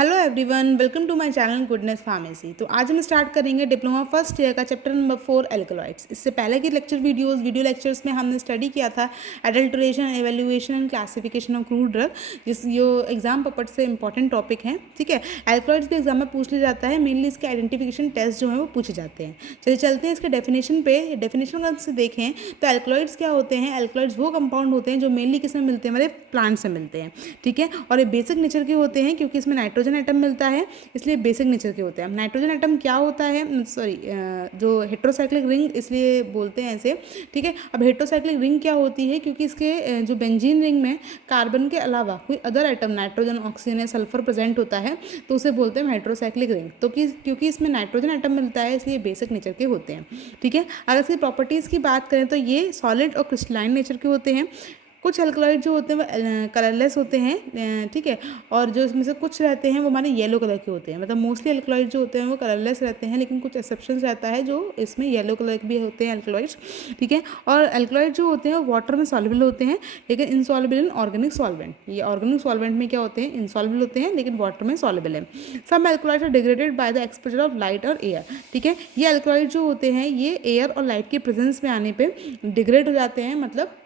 Hello everyone, welcome to my channel goodness pharmacy. तो आज हम स्टार्ट करेंगे डिप्लोमा फर्स्ट ईयर का चैप्टर नंबर 4 एल्कलॉइड्स। इससे पहले के वीडियो लेक्चर्स में हमने स्टडी किया था adulteration, evaluation and classification of crude drug, जिस जो एग्जाम पर्पज से इंपॉर्टेंट टॉपिक है। ठीक है, एल्कलॉइड्स भी एग्जाम में पूछ लिया जाता है। मेनली इसके आइडेंटिफिकेशन टेस्ट जो है वो पूछे जाते हैं। चलिए चलते हैं इसके डेफिनेशन पे। डेफिनेशन अगर से देखें तो एल्कलॉइड्स क्या होते हैं? एल्कलॉइड्स वो कंपाउंड होते हैं जो मेनली किस में मिलते हैं? हमारे प्लांट से मिलते हैं। ठीक है, और ये बेसिक नेचर के होते हैं क्योंकि इसमें नाइट्रोजन एटम मिलता है, इसलिए बेसिक नेचर के होते हैं। नाइट्रोजन एटम क्या होता है? जो हेट्रोसाइक्लिक रिंग इसलिए बोलते हैं ऐसे। ठीक है, अब हेट्रोसाइक्लिक रिंग क्या होती है? क्योंकि इसके जो बेंजीन रिंग में कार्बन के अलावा कोई अदर एटम, नाइट्रोजन, ऑक्सीजन या सल्फर प्रेजेंट होता है तो उसे बोलते हैं हेट्रोसाइक्लिक रिंग। तो क्योंकि इसमें नाइट्रोजन एटम मिलता है इसलिए बेसिक नेचर के होते हैं। ठीक है, अगर इसकी प्रॉपर्टीज़ की बात करें तो ये सॉलिड और क्रिस्टलाइन नेचर के होते हैं। कुछ एल्कलॉइड जो होते हैं वो कलरलेस होते हैं। ठीक है, और जो इसमें से कुछ रहते हैं वो हमारे येलो कलर के होते हैं। मतलब मोस्टली एल्कलॉइड जो होते हैं वो कलरलेस रहते हैं, लेकिन कुछ एक्सेप्शंस रहता है जो इसमें येलो कलर के भी होते हैं एल्कलॉइड्स। ठीक है, और एल्कलॉइड जो होते हैं वो वाटर में सॉल्युबल होते हैं लेकिन इनसॉल्युबल इन ऑर्गेनिक सॉल्वेंट। ये ऑर्गेनिक सॉल्वेंट में क्या होते हैं? इनसॉल्युबल होते हैं लेकिन वाटर में सॉल्युबल है। सब alkaloids are degraded by the exposure of light और एयर। ठीक है, ये एल्कलॉइड जो होते हैं ये एयर और लाइट के प्रेजेंस में आने पर डिग्रेड हो जाते हैं, मतलब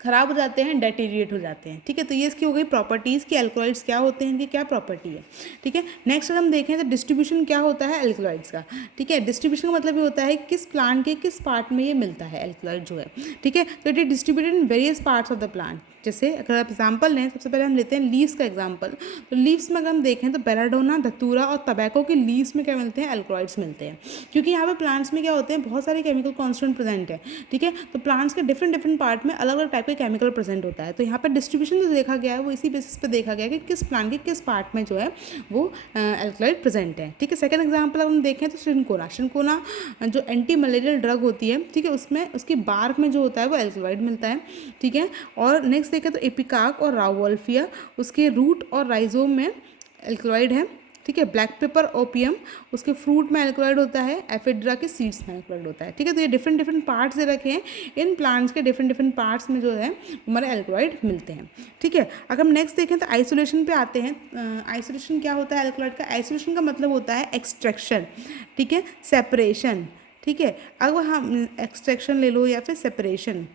खराब हो जाते हैं, डेटीरिएट हो जाते हैं। ठीक है, तो ये इसकी हो गई प्रॉपर्टीज़ कि एल्कलॉइड्स क्या होते हैं, इनकी क्या प्रॉपर्टी है। ठीक है, नेक्स्ट अगर हम देखें तो डिस्ट्रीब्यूशन क्या होता है एल्कलॉइड्स का। ठीक है, डिस्ट्रीब्यूशन का मतलब ये होता है किस प्लांट के किस पार्ट में ये मिलता है एल्कलॉइड जो है। ठीक है, तो it is distributed in various parts of the plant. जैसे अगर आप एग्जाम्पल लें, सबसे पहले हम लेते हैं लीव्स का एग्जाम्पल। तो लीव्स में अगर हम देखें तो बेलाडोना, धतूरा और टबैको के लीव्स में क्या मिलते हैं? एल्कलॉइड्स मिलते हैं। क्योंकि यहाँ पे प्लांट्स में क्या होते हैं? बहुत सारे केमिकल कॉन्स्टेंट प्रेजेंट है। ठीक है, तो प्लांट्स के डिफरेंट पार्ट में अलग अलग टाइप के केमिकल प्रेजेंट होता है। तो यहाँ पर डिस्ट्रीब्यूशन जो देखा गया है वो इसी बेसिस पे देखा गया है कि किस प्लांट के किस पार्ट में जो है वो एल्कलॉइड प्रेजेंट है। ठीक है, सेकंड एग्जांपल अगर हम देखें तो शिनकोना जो एंटी मलेरियल ड्रग होती है। ठीक है, उसमें उसकी बार्क में जो होता है वो एल्कलॉइड मिलता है। ठीक है, और नेक्स्ट देखें तो एपिकाक और रावोल्फिया, उसके रूट और राइजोम में एल्कलॉइड है। ठीक है, ब्लैक पेपर ओपियम, उसके फ्रूट में एल्कलॉइड होता है। एफिड्रा के सीड्स में एल्कलॉइड होता है। ठीक है, तो ये डिफरेंट पार्ट्स दे रखे हैं। इन प्लांट्स के डिफरेंट पार्ट्स में जो है हमारे एल्कलॉइड मिलते हैं। ठीक है, अगर हम नेक्स्ट देखें तो आइसोलेशन पे आते हैं। आइसोलेशन क्या होता है एल्कलॉइड का? आइसोलेशन का मतलब होता है एक्सट्रैक्शन। ठीक है, सेपरेशन। ठीक है, अगर हम एक्सट्रैक्शन ले लो या फिर सेपरेशन।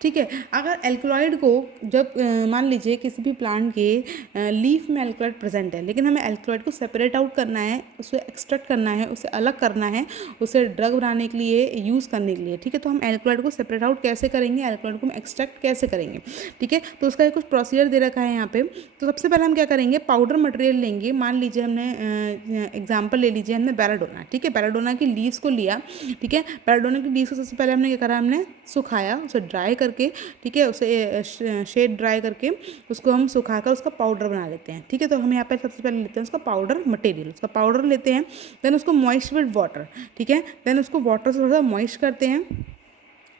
ठीक है, अगर एल्कलॉइड को जब मान लीजिए किसी भी प्लांट के लीफ में एल्कलॉइड प्रेजेंट है, लेकिन हमें एल्कलॉइड को सेपरेट आउट करना है, उसे एक्सट्रैक्ट करना है, उसे अलग करना है, उसे ड्रग बनाने के लिए यूज़ करने के लिए। ठीक है, तो हम एल्कलॉइड को सेपरेट आउट कैसे करेंगे? एल्कलॉइड को हम एक्सट्रैक्ट कैसे करेंगे? ठीक है, तो उसका कुछ प्रोसीजर दे रखा है यहाँ पे। तो सबसे पहले हम क्या करेंगे? पाउडर मटेरियल लेंगे। मान लीजिए हमने एग्जाम्पल ले लीजिए, हमने बेलाडोना। ठीक है, बेलाडोना की लीव्स को लिया। ठीक है, बेलाडोना की लीव्स को सबसे पहले हमने क्या करा? हमने सुखाया, उसे ड्राई करके। ठीक है, उसे शेड ड्राई करके उसको हम सुखाकर उसका पाउडर बना लेते हैं। ठीक है, तो हम यहाँ पर सबसे पहले लेते हैं उसका पाउडर मटेरियल, उसका पाउडर लेते हैं। देन उसको मॉइस्ट विद वाटर। ठीक है, देन उसको वाटर से थोड़ा सा मॉइस्ट करते हैं।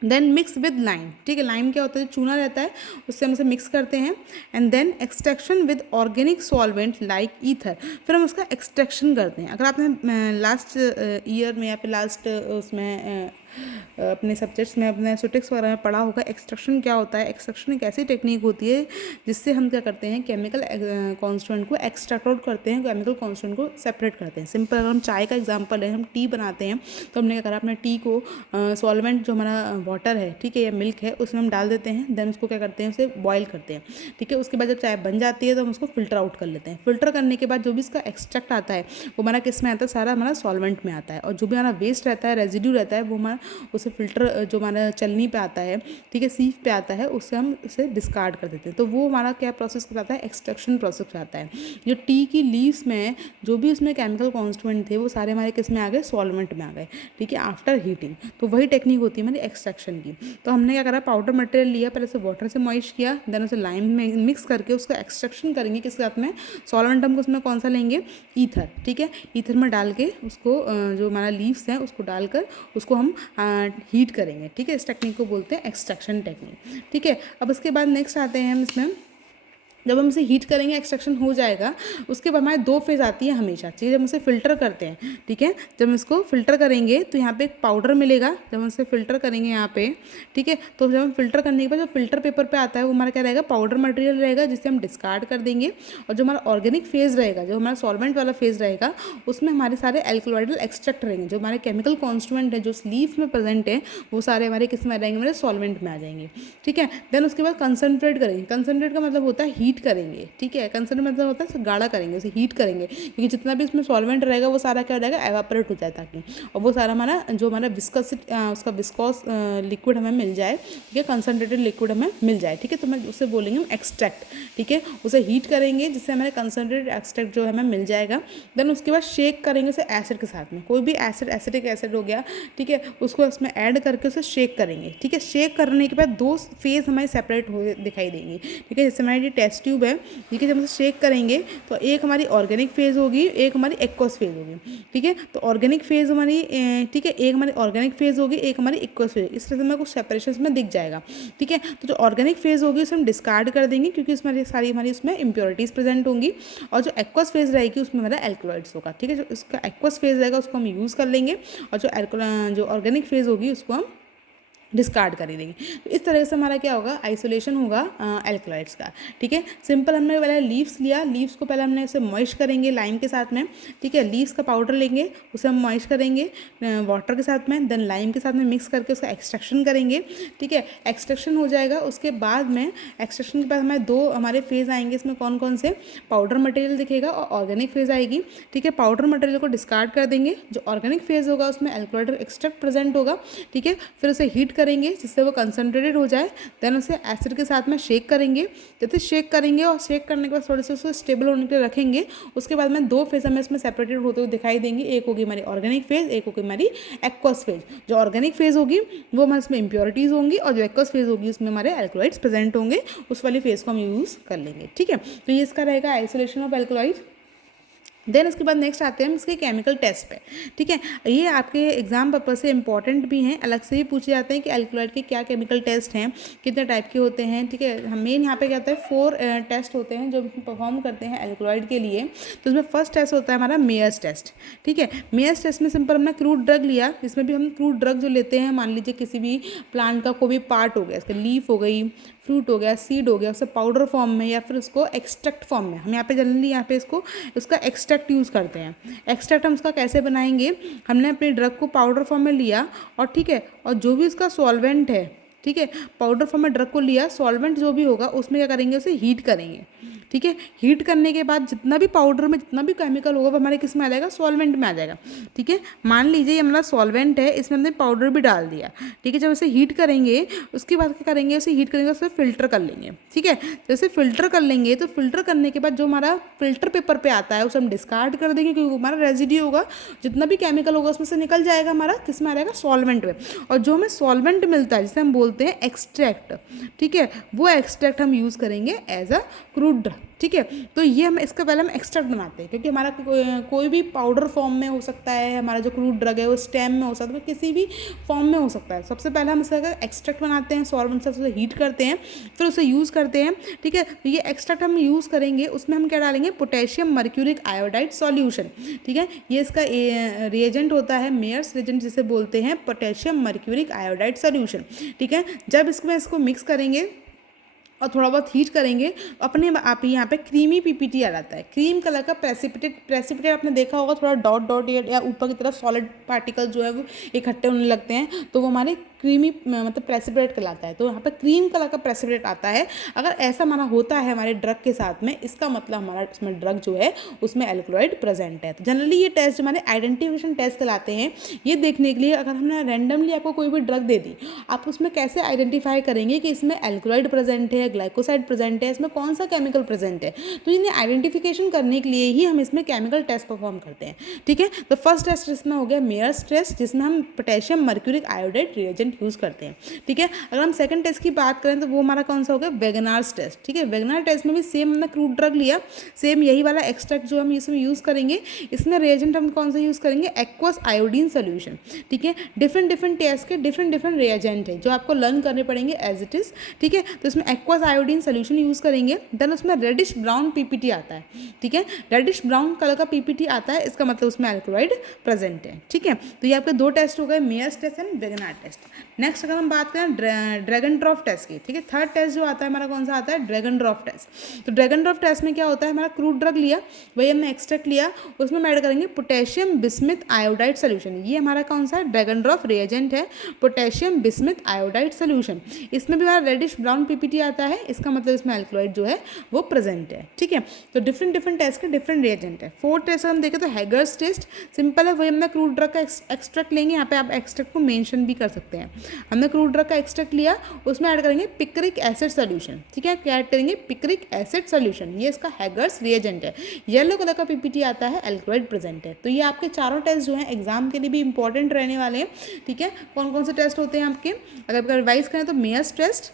Then mix with lime. ठीक है, लाइम क्या होता है? चूना रहता है, उससे हम उसे मिक्स करते हैं। And then extraction with organic solvent like ether. फिर हम उसका एक्सट्रैक्शन करते हैं। अगर आपने लास्ट ईयर में या फिर लास्ट उसमें अपने सब्जेक्ट्स में, अपने सुटिक्स वगैरह में पढ़ा होगा एक्सट्रैक्शन क्या होता है। एक्सट्रैक्शन एक ऐसी टेक्निक होती है जिससे हम क्या करते हैं? केमिकल कॉन्स्टेंट को एक्सट्रैक्ट आउट करते हैं, केमिकल कॉन्स्टेंट को सेपरेट करते हैं। सिंपल अगर हम चाय का एग्जांपल है, हम टी बनाते हैं तो हमने क्या करा? अपने टी को सॉल्वेंट जो हमारा वाटर है, ठीक है, या मिल्क है, उसमें हम डाल देते हैं। देन उसको क्या करते हैं? उसे बॉयल करते हैं। ठीक है, उसके बाद जब चाय बन जाती है तो हम उसको फिल्टर आउट कर लेते हैं। फिल्टर करने के बाद जो भी इसका एक्सट्रैक्ट आता है वो हमारा किस में आता है? सारा हमारा सॉल्वेंट में आता है। और जो भी हमारा वेस्ट रहता है, रेजिड्यू रहता है, वो हमारा उसे फिल्टर जो हमारा चलनी पे आता है, ठीक है, सीफ पे आता है, उससे हम उसे डिस्कार्ड कर देते हैं। तो वो हमारा क्या प्रोसेस कहलाता है? एक्सट्रैक्शन प्रोसेस कहलाता है। जो टी की लीव्स में जो भी उसमें केमिकल कॉन्स्टेंट थे वो सारे हमारे किस में आ गए? सॉल्वेंट में आ गए। ठीक है, आफ्टर हीटिंग। तो वही टेक्निक होती है हमारी एक्सट्रैक्शन की। तो हमने क्या करा? पाउडर मटेरियल लिया, पहले से वाटर से मॉइस्ट किया, देन उसे लाइम में मिक्स करके उसका एक्सट्रैक्शन करेंगे। किस साथ में? सॉल्वेंट हम उसमें कौन सा लेंगे? ईथर। ठीक है, ईथर में डाल के उसको जो हमारा लीव्स हैं उसको डालकर उसको हम हीट करेंगे। ठीक है, इस टेक्निक को बोलते हैं एक्सट्रैक्शन टेक्निक। ठीक है, अब उसके बाद नेक्स्ट आते हैं हम इसमें जब हम इसे हीट करेंगे एक्सट्रैक्शन हो जाएगा, उसके बाद हमारे दो फेज़ आती है हमेशा, ठीक है। जब हम इसे फ़िल्टर करते हैं, ठीक है, जब हम इसको फ़िल्टर करेंगे तो यहाँ पे एक पाउडर मिलेगा। जब हम इसे फ़िल्टर करेंगे यहाँ पे, ठीक है, तो जब हम फ़िल्टर करने के बाद जो फ़िल्टर पेपर पे आता है वो हमारा क्या रहेगा, पाउडर मटेरियल रहेगा, जिसे हम डिस्कार्ड कर देंगे। और जो हमारा ऑर्गेनिक फेज़ रहेगा, जो हमारा सॉल्वेंट वाला फेज़ रहेगा, उसमें हमारे सारे एल्कलॉइडल एक्सट्रैक्ट रहेंगे। जो हमारे केमिकल कॉन्स्टिट्यूएंट है जो लीफ में प्रेजेंट है, वो सारे हमारे किस में आ जाएंगे, हमारे सॉल्वेंट में आ जाएंगे, ठीक है। देन उसके बाद कंसनट्रेट करेंगे। कंसनट्रेट का मतलब होता है हीट करेंगे, ठीक है। कंसनट्रेट मतलब होता है गाढ़ा करेंगे, उसे हीट करेंगे, क्योंकि जितना भी इसमें सॉल्वेंट रहेगा वो सारा क्या हो जाएगा, एवापोरेट हो जाए ताकि, और वो सारा हमारा जो हमारा विस्कस उसका विस्कॉस लिक्विड हमें मिल जाए, ठीक है, कंसनट्रेटेड लिक्विड हमें मिल जाए, ठीक है। तो मैं उसे बोलेंगे हम एक्सट्रैक्ट, ठीक है। उसे हीट करेंगे जिससे हमारे कंसनट्रेटेड एक्सट्रैक्ट जो है हमें मिल जाएगा। देन उसके बाद शेक करेंगे उसे एसिड के साथ में, कोई भी एसिड, एसिडिक एसिड हो गया, ठीक है, उसको इसमें ऐड करके उसे शेक करेंगे, ठीक है। शेक करने के बाद दो फेज़ हमारे सेपरेट हुए दिखाई देंगे, ठीक है। जैसे हमारी टेस्ट ट्यूब है, ठीक है, जब हम शेक करेंगे तो एक हमारी ऑर्गेनिक फेज़ होगी, एक हमारी एक्वस फेज़ होगी, ठीक है। तो ऑर्गेनिक फेज़ हमारी, ठीक है, एक हमारी ऑर्गेनिक फेज़ होगी, एक हमारी एक्वस फेज़। इस तरह से हमें कुछ सेपरेशन में दिख जाएगा, ठीक है। तो जो ऑर्गेनिक फेज़ होगी उसे हम डिस्कार्ड कर देंगे, क्योंकि उसमें सारी हमारी उसमें इम्प्योरिटीज़ प्रेजेंट होंगी। और जो एक्वस फेज़ रहेगी उसमें हमारा एल्कलॉइड्स होगा, ठीक है। जो इसका एक्वस फेज़ रहेगा उसको हम यूज़ कर लेंगे, और जो ऑर्गेनिक फेज़ होगी उसको हम डिस्कार्ड कर ही देंगे। तो इस तरह से हमारा क्या होगा, आइसोलेशन होगा एल्कलॉइड्स का, ठीक है। सिंपल हमने पहले लीव्स लिया, लीव्स को पहले हमने इसे मॉइस्ट करेंगे लाइम के साथ में, ठीक है। लीव्स का पाउडर लेंगे, उसे हम मॉइस्ट करेंगे वाटर के साथ में, देन लाइम के साथ में मिक्स करके उसका एक्सट्रैक्शन करेंगे, ठीक है। एक्सट्रैक्शन हो जाएगा, उसके बाद में एक्सट्रैक्शन के बाद हमारे दो हमारे फेज़ आएंगे। इसमें कौन कौन से, पाउडर मटेरियल दिखेगा और ऑर्गेनिक फेज़ आएगी, ठीक है। पाउडर मटेरियल को डिस्कार्ड कर देंगे, जो ऑर्गेनिक फेज़ होगा उसमें एल्कलॉइड एक्सट्रैक्ट प्रेजेंट होगा, ठीक है। फिर उसे हीट करेंगे जिससे वो कंसनट्रेटेड हो जाए। देन उसे एसिड के साथ में शेक करेंगे। जैसे शेक करेंगे और शेक करने के बाद थोड़े से उसको स्टेबल होने के लिए रखेंगे। उसके बाद में दो फेज हमें इसमें सेपरेटेड होते हुए दिखाई देंगे, एक होगी हमारी ऑर्गेनिक फेज, एक होगी हमारी एक्वस फेज। जो ऑर्गेनिक फेज होगी वो हमारे इसमें इंप्योरिटीज़ होंगी, और जो एक्वस फेज होगी उसमें हमारे एल्कलॉइड्स प्रेजेंट होंगे। उस वाली फेज को हम यूज़ कर लेंगे, ठीक है। तो ये इसका रहेगा आइसोलेशन ऑफ एल्कलॉइड। देन उसके बाद नेक्स्ट आते हैं हम इसके केमिकल टेस्ट पे, ठीक है। ये आपके एग्जाम पर्पज से इंपॉर्टेंट भी हैं, अलग से भी पूछे जाते हैं कि एल्कलॉइड के क्या केमिकल टेस्ट हैं, कितने टाइप के होते हैं, ठीक है। हम मेन यहाँ पे क्या होता है 4 टेस्ट होते हैं जो परफॉर्म करते हैं एल्कलॉइड के लिए। तो उसमें फर्स्ट टेस्ट होता है हमारा मेयर्स टेस्ट, ठीक है। मेयर्स टेस्ट में सिंपल हमने क्रूड ड्रग लिया, इसमें भी हम क्रूड ड्रग जो लेते हैं, मान लीजिए किसी भी प्लांट का कोई भी पार्ट हो गया, इसका लीफ हो गई, फ्रूट हो गया, सीड हो गया, उसे पाउडर फॉर्म में या फिर उसको एक्सट्रैक्ट फॉर्म में, हम यहाँ पे जनरली यहाँ पे इसको उसका एक्सट्रैक्ट यूज़ करते हैं। एक्सट्रैक्ट हम उसका कैसे बनाएंगे, हमने अपने ड्रग को पाउडर फॉर्म में लिया, और ठीक है, और जो भी उसका सॉल्वेंट है, ठीक है, पाउडर फॉर्म में ड्रग को लिया, सॉल्वेंट जो भी होगा उसमें क्या करेंगे, उसे हीट करेंगे, ठीक है। हीट करने के बाद जितना भी पाउडर में जितना भी केमिकल होगा वो हमारे किस में आ जाएगा, सॉल्वेंट में आ जाएगा, ठीक है। मान लीजिए ये हमारा सॉल्वेंट है, इसमें हमने पाउडर भी डाल दिया, ठीक है। जब इसे हीट करेंगे उसके बाद क्या करेंगे, उसे हीट करेंगे, उसे फिल्टर कर लेंगे, ठीक है। जैसे फिल्टर कर लेंगे तो फिल्टर करने के बाद जो हमारा फिल्टर पेपर पे आता है उसे हम डिस्कार्ड कर देंगे, क्योंकि हमारा रेजिड्यू होगा, जितना भी केमिकल होगा उसमें से निकल जाएगा, हमारा किस में आ जाएगा, सॉल्वेंट में। और जो हमें सॉल्वेंट मिलता है जिसे हम बोलते हैं एक्सट्रैक्ट, ठीक है, वो एक्सट्रैक्ट हम यूज़ करेंगे एज अ क्रूड ड्रग, ठीक है। तो ये हम इसका पहले हम एक्सट्रैक्ट बनाते हैं, क्योंकि हमारा कोई भी पाउडर फॉर्म में हो सकता है, हमारा जो क्रूड ड्रग है वो स्टेम में हो सकता है, किसी भी फॉर्म में हो सकता है। सबसे पहले हम इसका एक्सट्रैक्ट बनाते हैं, सॉल्वेंट से उसे हीट करते हैं, फिर उसे यूज़ करते हैं, ठीक है। तो ये एक्सट्रैक्ट हम यूज़ करेंगे, उसमें हम क्या डालेंगे, पोटेशियम मर्क्यूरिक आयोडाइड सॉल्यूशन, ठीक है। ये इसका रिएजेंट होता है, मेयर्स रिएजेंट जिसे बोलते हैं पोटेशियम मर्क्यूरिक आयोडाइड सॉल्यूशन, ठीक है। जब इसको मिक्स करेंगे और थोड़ा बहुत हीट करेंगे, अपने आप ही यहाँ पे क्रीमी पीपीटी आ जाता है, क्रीम कलर का प्रेसिपिटेट आपने देखा होगा, थोड़ा डॉट डॉट या ऊपर की तरफ सॉलिड पार्टिकल जो है वो इकट्ठे होने लगते हैं, तो वो हमारे क्रीमी मतलब प्रेसिपिटेट कहलाता है। तो यहाँ पे क्रीम कलर का प्रेसिपिटेट आता है। अगर ऐसा हमारा होता है हमारे ड्रग के साथ में, इसका मतलब हमारा इसमें ड्रग जो है उसमें एल्कलॉइड प्रेजेंट है। तो जनरली ये टेस्ट हमारे आइडेंटिफिकेशन टेस्ट कहलाते हैं। ये देखने के लिए अगर हमने रैंडमली आपको कोई भी ड्रग दे दी, आप उसमें कैसे आइडेंटिफाई करेंगे कि इसमें एल्कलॉइड प्रेजेंट है, ग्लाइकोसाइड प्रेजेंट है, इसमें कौन सा केमिकल प्रेजेंट है। तो इन्हें आइडेंटिफिकेशन करने के लिए ही हम इसमें केमिकल टेस्ट परफॉर्म करते हैं, ठीक है। तो फर्स्ट टेस्ट इसमें हो गया मेयर्स टेस्ट, जिसमें हम potassium mercuric iodide reagent reagent use करते हैं, ठीक है। अगर हम सेकंड टेस्ट की बात करें तो वो हमारा कौन सा होगा, वेगनार्स टेस्ट, ठीक है। वेगनार टेस्ट में भी सेम हमने क्रूड ड्रग लिया, सेम यही वाला एक्सट्रैक्ट जो हम इसमें यूज़ करेंगे। इसमें रिएजेंट हम कौन सा यूज़ करेंगे, एक्वस आयोडीन सोल्यूशन, ठीक है। डिफरेंट टेस्ट के डिफरेंट रिएजेंट है जो आपको लर्न करने पड़ेंगे एज इट इज़, ठीक है। तो इसमें एक्वस आयोडीन सोल्यूशन यूज़ करेंगे। देन उसमें रेडिश ब्राउन पीपीटी आता है, ठीक है। रेडिश ब्राउन कलर का पीपीटी आता है, इसका मतलब उसमें एल्कलॉइड प्रेजेंट है, ठीक है। तो ये आपके 2 टेस्ट हो गए, Mayer's test and Wagner test. Next अगर हम बात करें ड्रैगन ड्रॉप टेस्ट की, ठीक है। थर्ड टेस्ट जो आता है हमारा कौन सा आता है, ड्रैगन ड्रॉप टेस्ट। तो ड्रैगन ड्रॉप टेस्ट में क्या होता है, हमारा क्रूड ड्रग लिया, वही हमने एक्सट्रैक्ट लिया, उसमें हम ऐड करेंगे पोटेशियम बिस्मिथ आयोडाइड सोल्यूशन। ये हमारा कौन सा ड्रैगन ड्रॉप रिएजेंट है, पोटेशियम बिस्मिथ आयोडाइड सोल्यूशन। इसमें भी हमारा रेडिश ब्राउन पीपीटी आता है, इसका मतलब इसमें एल्कलॉइड जो है वो प्रेजेंट है, ठीक है। तो डिफरेंट टेस्ट के डिफरेंट रिएजेंट है। फोर्थ टेस्ट हम देखें तो हैगर्स टेस्ट, सिंपल है, वही हमने क्रूड ड्रग का एक्सट्रैक्ट लेंगे, यहाँ पे आप एक्सट्रैक्ट को मेंशन भी कर सकते हैं। हमने क्रूड ड्रग का एक्सट्रैक्ट लिया, उसमें ऐड करेंगे पिक्रिक एसिड सोल्यूशन, ठीक है। क्या ऐड करेंगे, पिक्रिक एसिड सोल्यूशन, ये इसका हैगर्स रिएजेंट है। येलो कलर का पीपीटी आता है, एल्कलॉइड प्रेजेंट है। तो ये आपके चारों टेस्ट जो हैं एग्जाम के लिए भी इंपॉर्टेंट रहने वाले हैं, ठीक है। कौन कौन से टेस्ट होते हैं आपके, अगर रिवाइज करें तो Mayer's test,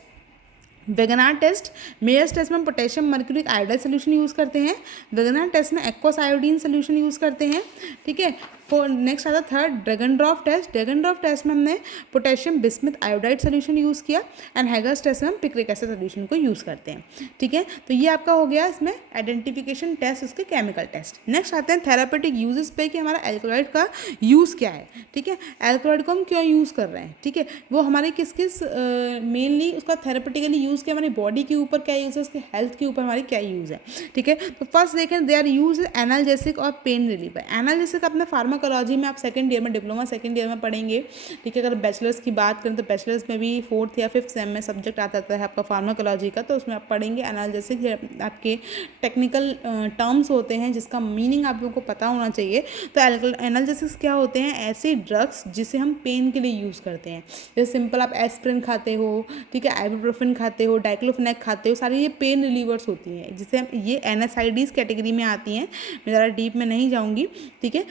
Wagner test. Mayer's test में हम potassium mercuric iodide solution use करते हैं, वेगनार टेस्ट में एक्वस आयोडीन सोल्यूशन यूज़ करते हैं, ठीक है। नेक्स्ट आता है third Dragendorff test. Dragendorff test में हमने potassium bismuth iodide solution use किया, एंड हैगर्स टेस्ट में हम पिक्रिक एसिड सोल्यूशन को यूज़ करते हैं, ठीक है। तो ये आपका हो गया इसमें आइडेंटिफिकेशन टेस्ट, उसके केमिकल टेस्ट। नेक्स्ट आते हैं थेरापेटिक यूजेस पे कि हमारा एल्कलॉइड का यूज़ क्या है, ठीक है। एल्कलॉइड को हम क्यों यूज़ कर रहे हैं, ठीक है। वो हमारे किस किस मेनली उसका थेरापेटिकली यूज़ किया, हमारी बॉडी के ऊपर क्या यूज़ है, उसके हेल्थ के ऊपर हमारी क्या यूज़ है, ठीक है। तो फर्स्ट देखें, दे आर यूज एनाल्जेसिक और पेन रिलीवर। एनाल्जेसिक अपने फार्माकोलॉजी में आप सेकंड ईयर में, डिप्लोमा सेकंड ईयर में पढ़ेंगे, ठीक है। अगर बैचलर्स की बात करें तो बैचलर्स में भी 4th या 5th सेम में सब्जेक्ट आता है आपका फार्माकोलॉजी का, तो उसमें आप पढ़ेंगे एनाल्जेसिक। आपके टेक्निकल टर्म्स होते हैं जिसका मीनिंग आप लोगों को पता होना चाहिए। तो एनाल्जेसिक्स क्या होते हैं, ऐसे ड्रग्स जिसे हम पेन के लिए यूज़ करते हैं। जैसे सिंपल आप एस्प्रिन खाते हो, ठीक है, आइबुप्रोफेन खाते हो, डाइक्लोफेनेक खाते हो, सारी ये पेन रिलीवर्स होती हैं, जिसे हम ये एनएसआईडीज़ कैटेगरी में आती हैं। मैं ज़्यादा डीप में नहीं जाऊँगी, ठीक है।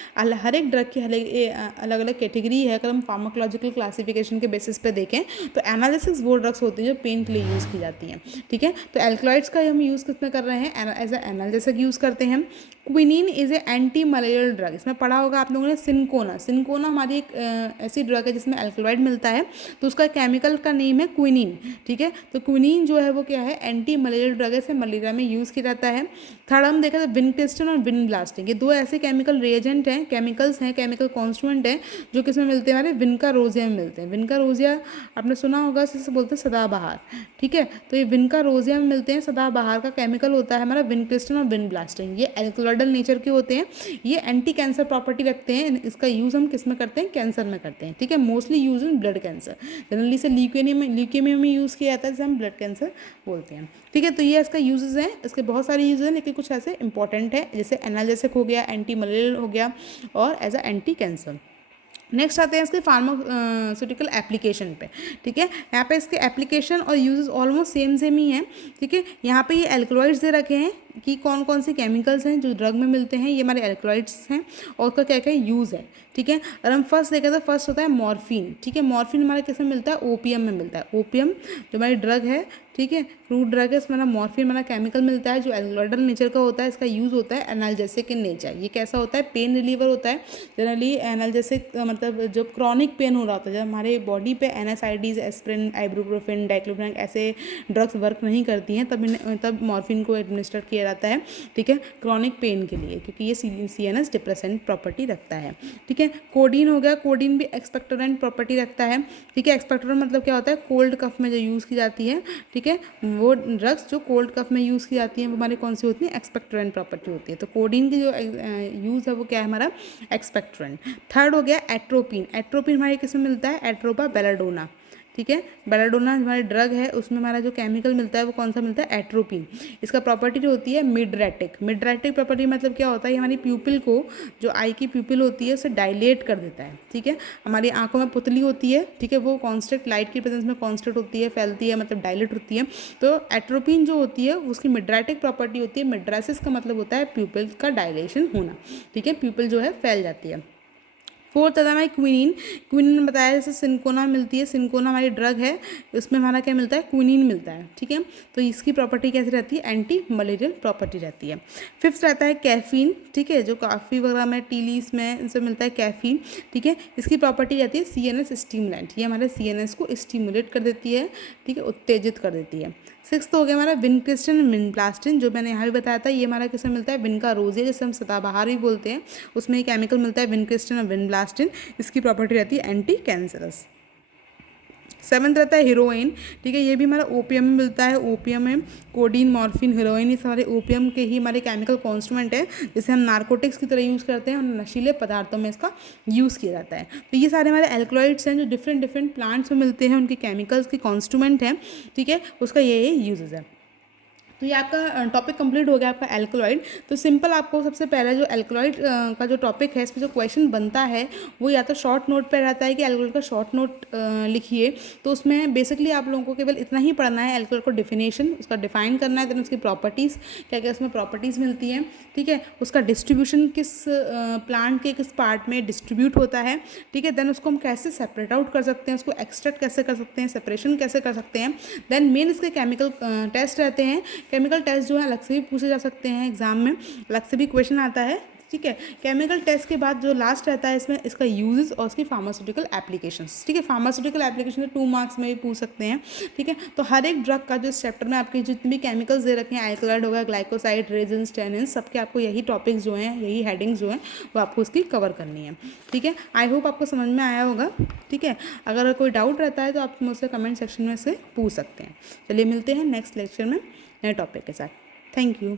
हर एक ड्रग की अलग अलग कैटेगरी है। अगर हम फार्माकोलॉजिकल क्लासिफिकेशन के बेसिस पे देखें तो एनालिसिस वो ड्रग्स होती हैं जो पेन के लिए यूज़ की जाती हैं, ठीक है। तो एल्कलॉइड्स का हम यूज़ किसमें कर रहे हैं, एज ए एनालिसिक यूज़ करते हैं। Quinine is a anti malarial drug, इसमें पढ़ा होगा आप लोगों ने सिनकोना। सिनकोना हमारी एक ऐसी ड्रग है जिसमें एल्कलॉइड मिलता है, तो उसका केमिकल का नेम है क्विनीन, ठीक है। तो क्विनीन जो है वो क्या है, एंटी मलेरियल ड्रग है, इसे मलेरिया में यूज़ किया जाता है। थर्ड हम देखा तो विनक्रिस्टन और विनब्लास्टिंग, ये 2 ऐसे केमिकल रिएजेंट हैं, केमिकल्स हैं, केमिकल कॉन्स्टिट्यूएंट हैं जो किसमें मिलते हैं, हमारे विनका रोजिया में मिलते हैं। विनका रोजिया आपने सुना होगा, इसे बोलते हैं सदाबहार, ठीक है। तो ये विनका रोजिया में मिलते हैं, सदाबहार का केमिकल होता है हमारा विनक्रिस्टन और विनब्लास्टिंग। ये एल्कलॉइडल नेचर के होते हैं, ये एंटी कैंसर प्रॉपर्टी रखते हैं। इसका यूज़ हम किस में करते हैं, कैंसर में करते हैं, ठीक है। Mostly use in blood cancer, generally से ल्यूकेमिया में यूज़ किया जाता है, जिसे हम ब्लड कैंसर बोलते हैं, ठीक है। तो ये इसका यूजेस हैं, इसके बहुत सारे यूजेस हैं, लेकिन कुछ ऐसे इंपॉर्टेंट है, जैसे एनाल्जेसिक हो गया, एंटी मलेरियल हो गया, और as a anti cancer. Next आते हैं इसके फार्मास्यूटिकल एप्लीकेशन पे, ठीक है। यहाँ पे इसके एप्लीकेशन और यूजेस ऑलमोस्ट सेम ही हैं, ठीक है। यहाँ पे ये एल्कलॉइड्स दे रखे हैं कि कौन कौन से केमिकल्स हैं जो ड्रग में मिलते हैं, ये हमारे एल्कलॉइड्स हैं, और उसका क्या क्या यूज़ है, ठीक है। अगर हम फर्स्ट देखें तो फर्स्ट होता है मॉर्फिन, ठीक है। मॉर्फिन हमारे किस में मिलता है, ओपीएम में मिलता है। ओपीएम जो हमारी ड्रग है, ठीक है, क्रूड ड्रग है, इसमें मॉर्फिन हमारा केमिकल मिलता है जो एल्कलॉइडल नेचर का होता है। इसका यूज़ होता है एनाल्जेसिक इन नेचर। ये कैसा होता है, पेन रिलीवर होता है। जनरली एनाल्जेसिक मतलब जब क्रॉनिक पेन हो रहा होता है, जब हमारे बॉडी पे एनएसआईडीज, एस्प्रिन, आइबुप्रोफेन, डाइक्लोफेनेक ऐसे ड्रग्स वर्क नहीं करती हैं, तब मॉर्फिन को एडमिनिस्टर किया जाता है, ठीक है, क्रॉनिक पेन के लिए, क्योंकि ये सीएनएस डिप्रेसेंट प्रॉपर्टी रखता है, ठीक है। कोडीन हो गया, कोडीन भी एक्सपेक्टोरेंट प्रॉपर्टी रखता है, ठीक है। एक्सपेक्टोरेंट मतलब क्या होता है, कोल्ड कफ में जो यूज़ की जाती है, ठीक है, वो ड्रग्स जो कोल्ड कफ में यूज़ की जाती हैं वो हमारी कौन सी होती है, एक्सपेक्टोरेंट प्रॉपर्टी होती है। तो कोडीन की जो यूज़ है वो क्या है, हमारा एक्सपेक्टोरेंट। थर्ड हो गया एट्रोपिन। एट्रोपिन हमारे किस में मिलता है, एट्रोपा बेलाडोना, ठीक है। बेलाडोना हमारी ड्रग है, उसमें हमारा जो केमिकल मिलता है वो कौन सा मिलता है, एट्रोपिन। इसका प्रॉपर्टी जो होती है मिडरेटिक। मिडरेटिक प्रॉपर्टी मतलब क्या होता है, ये हमारी प्यूपिल को, जो आई की प्यूपिल होती है उसे डायलेट कर देता है, ठीक है। हमारी आंखों में पुतली होती है, ठीक है, वो कॉन्स्टेंट लाइट की प्रेजेंस में कॉन्स्टेंट होती है, फैलती है, मतलब डायलेट होती है। तो एट्रोपिन जो होती है उसकी मिडरेटिक प्रॉपर्टी होती है। मिड्रेसिस का मतलब होता है प्यूपिल का डायलेशन होना, ठीक है, प्यूपिल जो है फैल जाती है। फोर्थ आता है हमारी क्विनीन। क्विनीन में बताया जैसे सिंकोना मिलती है, सिंकोना हमारी ड्रग है, उसमें हमारा क्या मिलता है, क्विनीन मिलता है, ठीक है। तो इसकी प्रॉपर्टी कैसी रहती है, एंटी मलेरियल प्रॉपर्टी रहती है। फिफ्थ रहता है कैफीन, ठीक है, जो कॉफ़ी वगैरह में, टी लीव्स में इनसे मिलता है कैफीन, ठीक है। इसकी प्रॉपर्टी रहती है CNS स्टिमुलेंट, ये हमारे CNS को स्टिमुलेट कर देती है, ठीक है, उत्तेजित कर देती है। सिक्स्थ हो गया हमारा विनक्रिस्टन विनब्लास्टिन, जो मैंने यहाँ भी बताया था, ये हमारा किसमें मिलता है, विनका रोजिया, जिसे हम सदाबहार भी बोलते हैं, उसमें एक केमिकल मिलता है विनक्रिस्टन और विनब्लास्टिन। इसकी प्रॉपर्टी रहती है एंटी कैंसरस। सेवन्थ रहता है हीरोइन, ठीक है, ये भी हमारा ओपियम में मिलता है, ओपियम में कोडीन, मॉर्फिन, हीरोइन, ये सारे ओपियम के ही हमारे केमिकल कॉन्स्टिट्यूएंट है, जिसे हम नार्कोटिक्स की तरह यूज़ करते हैं और नशीले पदार्थों में इसका यूज़ किया जाता है। तो ये सारे हमारे एल्कलॉइड्स हैं जो डिफरेंट डिफरेंट प्लांट्स में मिलते हैं, उनके केमिकल्स के कॉन्स्टिट्यूएंट हैं, ठीक है, उसका ये यूजेज है। तो ये आपका टॉपिक कंप्लीट हो गया आपका एल्कलॉइड। तो सिंपल आपको सबसे पहले जो एल्कलॉइड का जो टॉपिक है, इसमें जो क्वेश्चन बनता है वो या तो शॉर्ट नोट पे रहता है कि एल्कलॉइड का शॉर्ट नोट लिखिए। तो उसमें बेसिकली आप लोगों को केवल इतना ही पढ़ना है, एल्कलॉइड को डिफिनेशन उसका डिफाइन करना है, देन उसकी प्रॉपर्टीज़ क्या क्या उसमें प्रॉपर्टीज़ मिलती हैं, ठीक है, उसका डिस्ट्रीब्यूशन किस प्लांट के किस पार्ट में डिस्ट्रीब्यूट होता है, ठीक है, देन उसको हम कैसे सेपरेट आउट कर सकते हैं, उसको एक्सट्रैक्ट कैसे कर सकते हैं, सेपरेशन कैसे कर सकते हैं। देन मेन इसके केमिकल टेस्ट रहते हैं। केमिकल टेस्ट जो है अलग से भी पूछे जा सकते हैं एग्जाम में, अलग से भी क्वेश्चन आता है, ठीक है। केमिकल टेस्ट के बाद जो लास्ट रहता है इसमें इसका यूजेस और उसकी फार्मास्यूटिकल एप्लीकेशंस, ठीक है, फार्मास्यूटिकल एप्लीकेशन 2 मार्क्स में भी पूछ सकते हैं, ठीक है। तो हर एक ड्रग का जो इस चैप्टर में आपके जितने भी केमिकल्स दे रखे हैं, एल्कलॉइड हो गया, ग्लाइकोसाइड, रेजिन्स, टेनिन्स, सबके आपको यही टॉपिक्स जो हैं, यही हेडिंग्स जो हैं वो आपको उसकी कवर करनी है, ठीक है। आई होप आपको समझ में आया होगा, ठीक है। अगर कोई डाउट रहता है तो आप मुझसे कमेंट सेक्शन में से पूछ सकते हैं। चलिए मिलते हैं नेक्स्ट लेक्चर में नए टॉपिक के साथ। Thank you.